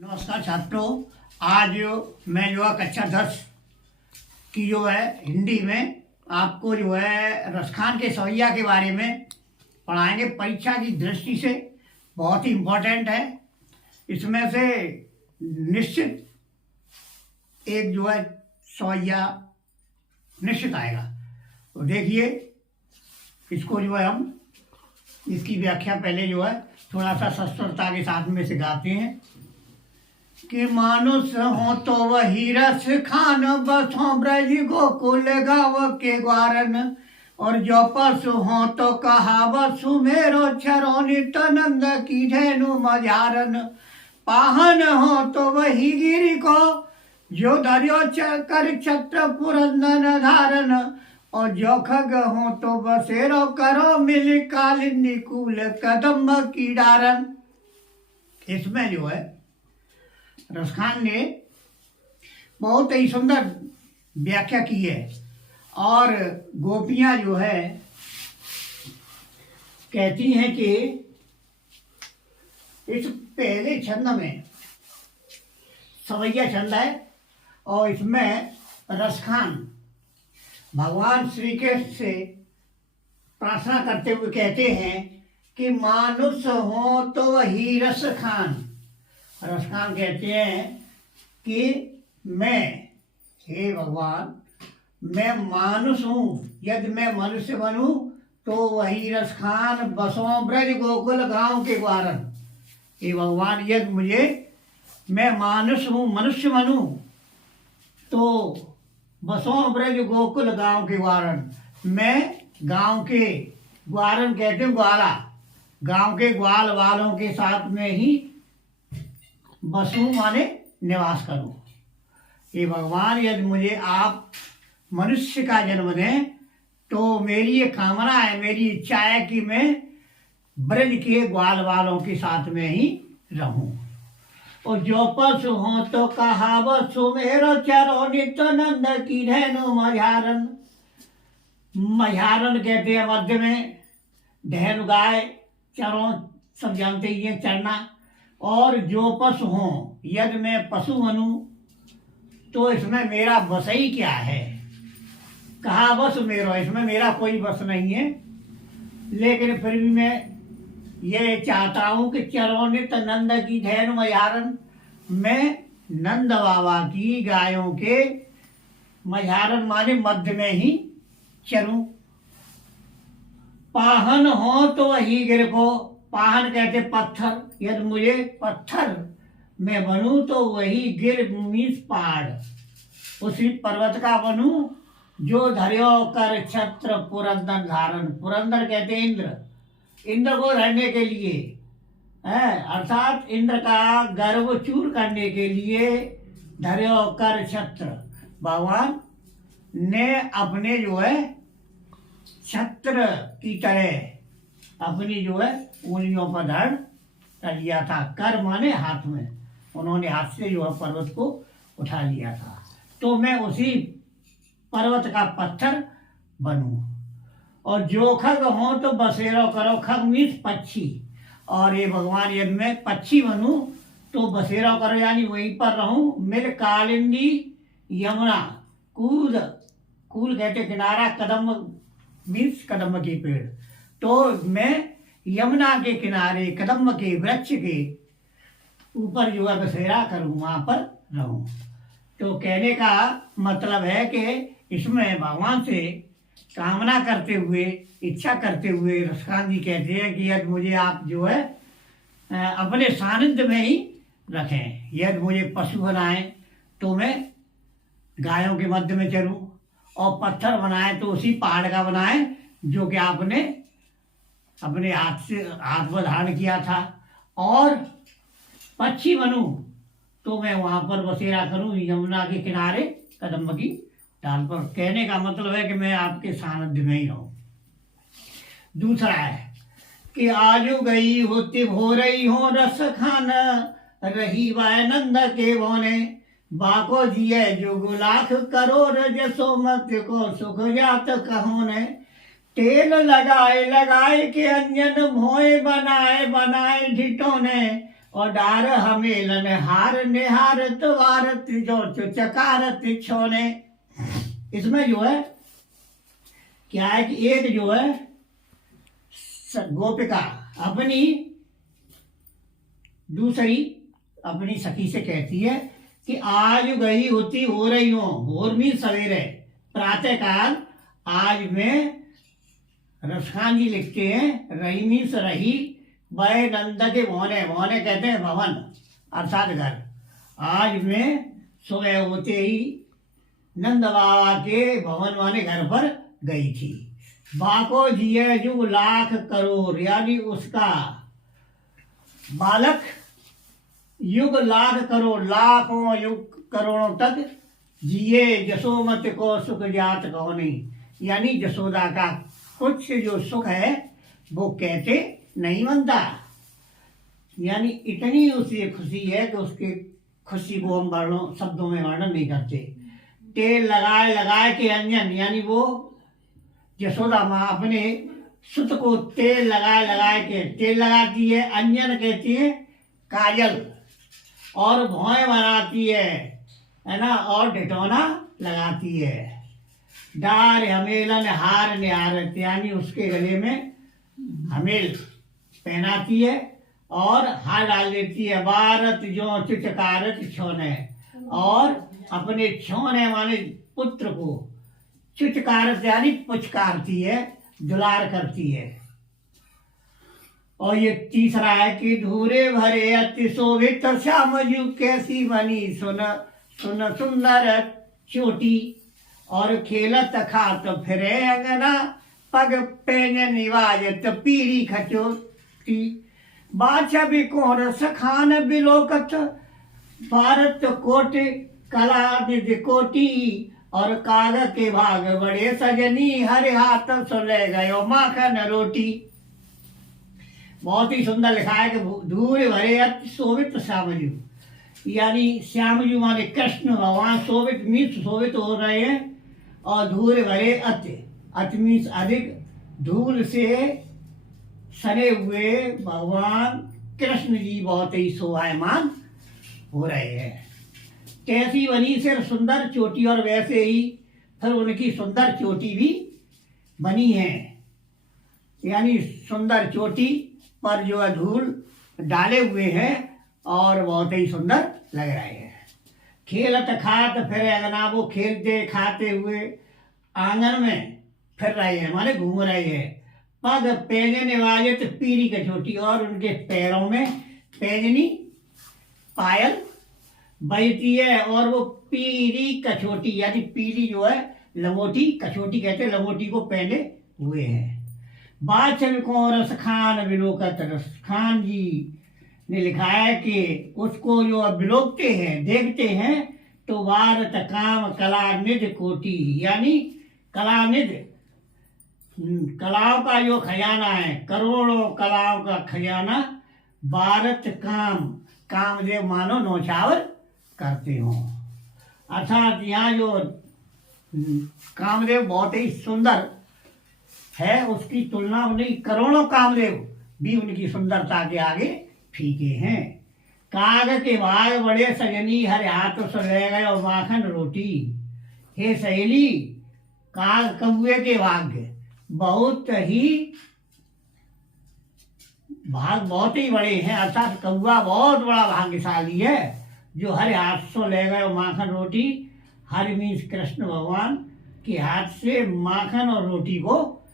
नमस्कार छात्रों। आज मैं जो है कक्षा 10 की जो है हिंदी में आपको जो है रसखान के सवैया के बारे में पढ़ाएंगे। परीक्षा की दृष्टि से बहुत ही इम्पोर्टेंट है। इसमें से निश्चित एक जो है सवैया निश्चित आएगा। तो देखिए, इसको जो है हम इसकी व्याख्या पहले जो है थोड़ा सा सस्त्रता के साथ में सिखाते हैं कि मानुष हो तो वही रस खान, बसों ब्रज गोकुल गाँव के ग्वारन। और जो पशु हो तो कहावत सुमेरो छरो नित नंद की धेनु मझारन। पाहन हो तो वही गिरि को जो धर्यो कर छत्र पुरंदन धारन। और जो खग हो तो बसेरो करो मिल कालिनी कूल कदम की डारन। इसमें जो है रसखान ने बहुत ही सुंदर व्याख्या की है। और गोपियां जो है कहती हैं कि इस पहले छंद में सवैया छंद है और इसमें रसखान भगवान श्री कृष्ण से प्रार्थना करते हुए कहते हैं कि मानुष हो तो वही रस खान। रसखान कहते हैं कि मैं, हे भगवान, मैं मानुष हूँ। यदि मैं मनुष्य बनूं तो वही रसखान बसों ब्रज गोकुल गांव के ग्वारन। हे भगवान, यदि मैं मानुष हूँ, मनुष्य बनूं तो बसों ब्रज गोकुल गांव के ग्वारन। मैं गांव के ग्वारन कहते हैं ग्वाला, गांव के ग्वाल वालों के साथ में ही बसू माने निवास करूं। ये भगवान, यदि मुझे आप मनुष्य का जन्म दें तो मेरी ये कामना है, मेरी इच्छा है कि मैं ब्रज के ग्वाल वालों के साथ में ही रहूं। और जो पशु हो तो कहावत सुमेरो चरो नित नंद की धेनु मझारन। मझारन कहते हैं मध्य में, धेनु गाय, चरो सब जानते ही हैं, चरना। और जो पशु हों, यदि मैं पशु बनूं तो इसमें मेरा बस ही क्या है। कहा बस मेरो, इसमें मेरा कोई बस नहीं है। लेकिन फिर भी मैं ये चाहता हूं कि चरोनित नंद की धेनु मझारन, मैं नंद बाबा की गायों के मझारन माने मध्य में ही चरूं। पाहन हो तो वही गिर को, पाहन कहते पत्थर, यदि मुझे पत्थर में बनूं तो वही गिर मीस पहाड़, उसी पर्वत का बनूं जो धर्यो कर छत्र पुरंदर धारण। पुरंदर कहते इंद्र, इंद्र को धरने के लिए है, अर्थात इंद्र का गर्व चूर करने के लिए धर्यो कर छत्र। भगवान ने अपने जो है छत्र की तरह अपनी जो है उंगलियों पर धड़ कर लिया था। कर माने हाथ में, उन्होंने हाथ से जो है पर्वत को उठा लिया था। तो मैं उसी पर्वत का पत्थर बनूं। और जो खग हो तो बसेरो करो, खग मीन्स पक्षी। और ये भगवान, यदि मैं पक्षी बनूं तो बसेरो करो यानी वहीं पर रहूं। मिल कालिंदी यमुना, कूद, कूल कहते किनारा, कदम मीन्स कदम के पेड़। तो मैं यमुना के किनारे कदम के वृक्ष के ऊपर जो है बसेरा करूं, वहां पर रहूं। तो कहने का मतलब है कि इसमें भगवान से कामना करते हुए, इच्छा करते हुए रसखान जी कहते हैं कि यदि मुझे आप जो है अपने सानिध्य में ही रखें। यदि मुझे पशु बनाएं तो मैं गायों के मध्य में चरूं, और पत्थर बनाएं तो उसी पहाड़ का बनाएं जो कि आपने अपने हाथ पर धारण किया था। और पक्षी बनूं तो मैं वहां पर बसेरा करूं यमुना के किनारे कदम की डाल पर। कहने का मतलब है कि मैं आपके सानिध्य में ही रहूं। दूसरा है कि आजू गई होती भो रही हो रस खान, रही वह नंद के बोने। बाको जिये जो गुलाख करोड़, जसो मत को सुख जात कहो ने। तेल लगाए लगाए के अंजन भोए बनाए बनाए ढिटों ने। और डार हमेलन हार निहारत वारत जो चकारत छोने। इसमें जो है क्या है कि एक जो है गोपिका अपनी दूसरी अपनी सखी से कहती है कि आज गई होती हो रही हूं, भोर में सवेरे प्रातः काल। आज में रसखान जी लिखते हैं रही मीस रही वह नंद के भवने, भवने कहते हैं भवन अर्थात घर। आज में सुबह होते ही नंद बाबा के भवन वाले घर पर गई थी। बाको जिये युग लाख करोड़, यानी उसका बालक युग लाख करोड़, लाखों युग करोड़ों तक जिये जसोमत को सुख जात कहो नहीं। यानी जसोदा का कुछ जो सुख है वो कहते नहीं बनता। यानी इतनी उसे खुशी है कि उसके खुशी को हम वर्णों शब्दों में वर्णन नहीं करते। तेल लगाए लगाए के अंजन, यानी वो यशोदा माँ अपने सुत को तेल लगाए लगाए के तेल लगाती है, अंजन कहती है काजल, और भौएं बनाती है ना, और ढिठौना लगाती है। डार हमेलन हार निहारत, यानी उसके गले में हमेल पहनाती है और हार डाल देती है। वारत जो चुचकारत छोने, और अपने छोने वाले पुत्र को चुचकारत यानी पुचकारती है, दुलार करती है। और ये तीसरा है कि धूरे भरे अति शोभित श्याम जू कैसी बनी सुन सुन सुंदर चोटी, और खेलत खात फिरे अंगना पग पेन निवाजत पीरी खचोटी। बादशाह भी कौन सखान बिलोकत भारत कोट कला निधि कोटी, और काग के भाग बड़े सजनी हरे हाथ सो ले गयो माखन रोटी। बहुत ही सुंदर लिखा है कि धूर भरे अति शोभित श्यामजू, यानी श्यामजू माने कृष्ण भगवान शोभित मीन्स शोभित हो रहे हैं। और धूल भरे अति मीन्स अधिक, धूल से सने हुए भगवान कृष्ण जी बहुत ही शोभायमान हो रहे हैं। कैसी बनी सिर सुंदर चोटी, और वैसे ही फिर उनकी सुंदर चोटी भी बनी है। यानी सुंदर चोटी पर जो है धूल डाले हुए हैं और बहुत ही सुंदर लग रहे हैं। खेलत खात फिर अंगना, वो खेलते खाते हुए आंगन में फिर रहे हैं माने घूम रहे हैं। पग पैजने वाजित पीरी कचोटी, और उनके पैरों में पैजनी पायल बजती है, और वो पीरी कचोटी यानी पीली जो है लंगोटी, कचोटी कहते हैं लंगोटी को पहने हुए हैं। बादशाह को रसखान विलोकत, रसखान जी ने लिखा है कि उसको जो विलोकते हैं देखते हैं तो भारत काम कला निधि कोटि, यानी कला निधि कलाओं का जो खजाना है, करोड़ों कलाओं का खजाना भारत काम कामदेव मानो नौछावर करते हो। अर्थात यहाँ जो कामदेव बहुत ही सुंदर है, उसकी तुलना नहीं, करोड़ों कामदेव भी उनकी सुंदरता के आगे फीके हैं। काग के भाग बड़े सजनी हरे हाथ से ले गए और माखन रोटी। हे सहेली, काग कौए के भाग्य बहुत ही बड़े हैं, अर्थात कौआ बहुत बड़ा भाग्यशाली है जो हरे हाथ से ले गए और माखन रोटी। हरि मीन्स कृष्ण भगवान के हाथ से माखन और रोटी को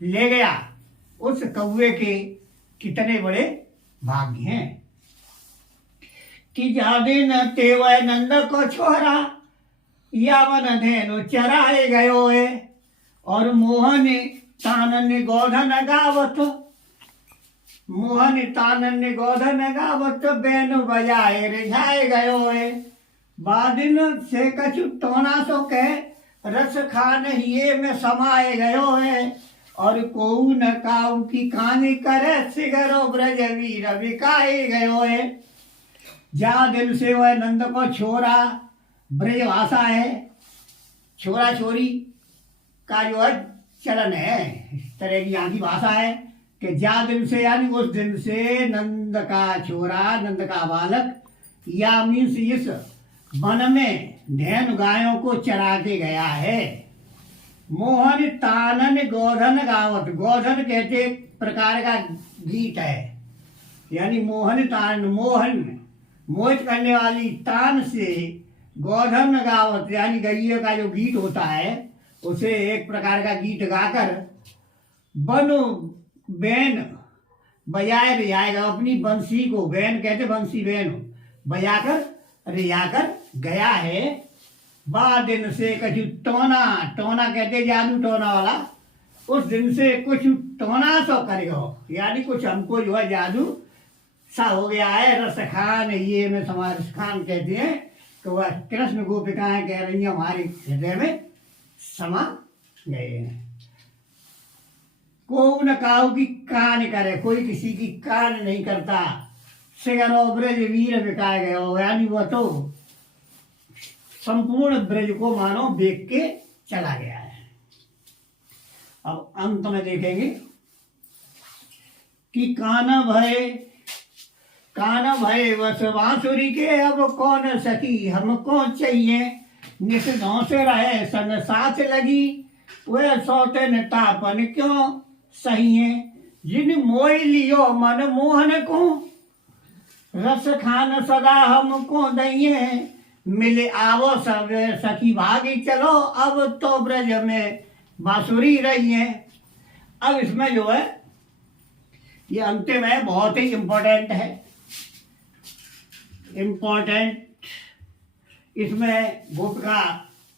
ले गया। उस कौए के कितने बड़े भाग्य हैं कि जादिन तेव नंद को छोरा यावन धेनु चराए गयो है, और मोहन तानन्य गोधन गावत, मोहन तानन्य गोधन गावत बैन बजाए रिझाए गयो है। बादिन से कछु टोना सो कह रस खान हिये में समाये गयो है, और कोऊ न काऊ की कहानी करे सिगरो ब्रज वीर बिकाए गयो है। जा दिल से वह नंद को छोरा, ब्रज भाषा है, छोरा छोरी का जो है चलन है, इस तरह की यहाँ की भाषा है। कि जा दिन से यानी उस दिन से नंद का छोरा, नंद का बालक, या मीन्स इस वन में धेनु गायों को चरा के गया है। मोहन तानन गोधन गावत, गोधन कहते एक प्रकार का गीत है, यानी मोहन तान, मोहन मोहित करने वाली तान से गोधन गावत यानी गैया का जो गीत होता है उसे एक प्रकार का गीत गाकर बनो बैन बजाए रियाएगा, अपनी बंसी को, बैन कहते बंसी बैन बजाकर रियाकर गया है। बा दिन से कछु टोना, टोना कहते जादू टोना वाला, उस दिन से कुछ टोना सो करेगा, यानी कुछ हमको जो है जादू सा हो गया है। रस खान, ये में समाज रस खान कहते हैं तो वह कृष्ण गोपिकाएं कह रही हैं हमारे हृदय में समा गए हैं। को न काहू की कान करे, कोई किसी की कान नहीं करता। सिगरो ब्रज वीर बिकाए गए हो, यानी वह तो संपूर्ण ब्रज को मानो देख के चला गया है। अब अंत में देखेंगे कि काना भय वस बांसुरी के, अब कौन सखी हमको चाहिए। निषदों से रहे संग साथ लगी, वह सोते न तापन क्यों सही है। जिन मोह लियो मन मोहन को, रस खान सदा हमको दइए। मिले आवो सब सखी भागी चलो, अब तो ब्रज में बांसुरी रही है। अब इसमें जो है ये अंतिम है, बहुत ही इम्पोर्टेंट है, इम्पोर्टेंट। इसमें गोपिका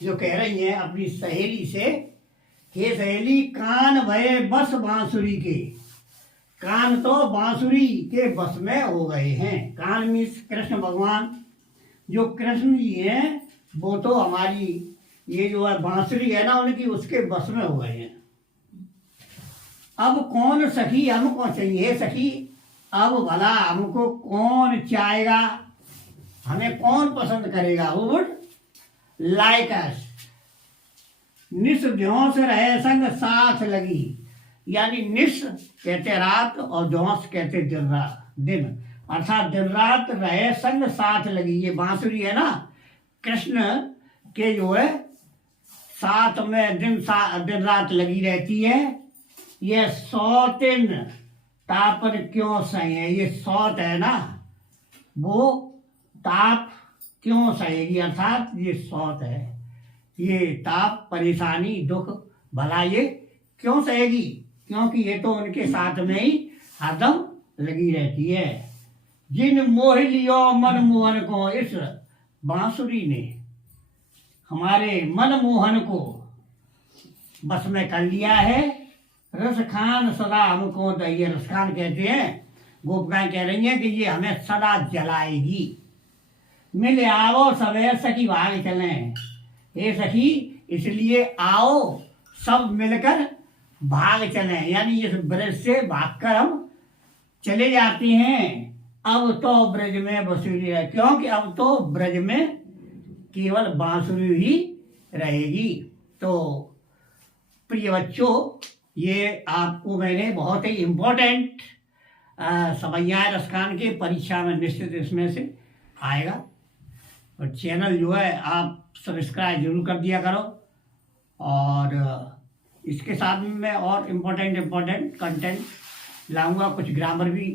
जो कह रही है अपनी सहेली से, हे सहेली कान भये बस बांसुरी के, कान तो बांसुरी के बस में हो गए हैं। कान मीन्स कृष्ण भगवान, जो कृष्ण जी हैं वो तो हमारी ये जो है बांसुरी है ना उनकी, उसके बस में हो गए हैं। अब कौन सखी हमको चाहिए सखी, अब भला हमको कौन चाहेगा, हमें कौन पसंद करेगा। वो वुड लाइक अस। निस ध्योंस रहे संग साथ लगी, यानी निस कहते रात और ध्योंस कहते दिन रात, दिन अर्थात दिन रात रहे संग साथ लगी। ये बांसुरी है ना कृष्ण के जो है साथ में दिन रात लगी रहती है। ये सौतिन तापर क्यों सही है, ये सौत है ना वो ताप क्यों सहेगी, अर्थात ये सौत है, ये ताप परेशानी दुख भला ये क्यों सहेगी, क्योंकि ये तो उनके साथ में ही हरदम लगी रहती है। जिन मोह लियो मन मोहन को, इस बांसुरी ने हमारे मन मोहन को बस में कर लिया है। रस खान सदा हमको दइए, रस खान कहते हैं, गोपिकाएं कह रही हैं कि ये हमें सदा जलाएगी। मिल आओ सबे सखी भाग चले, हे सखी इसलिए आओ सब मिलकर भाग चले, यानी इस ब्रज से भागकर हम चले जाते हैं। अब तो ब्रज में बांसुरी है, क्योंकि अब तो ब्रज में केवल बांसुरी ही रहेगी। तो प्रिय बच्चों, ये आपको मैंने बहुत ही इम्पोर्टेंट सवैया रसखान के परीक्षा में निश्चित इसमें से आएगा। और चैनल जो है आप सब्सक्राइब जरूर कर दिया करो, और इसके साथ में मैं और इम्पोर्टेंट कंटेंट लाऊंगा, कुछ ग्रामर भी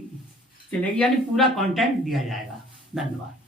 चलेगी, यानी पूरा कंटेंट दिया जाएगा। धन्यवाद।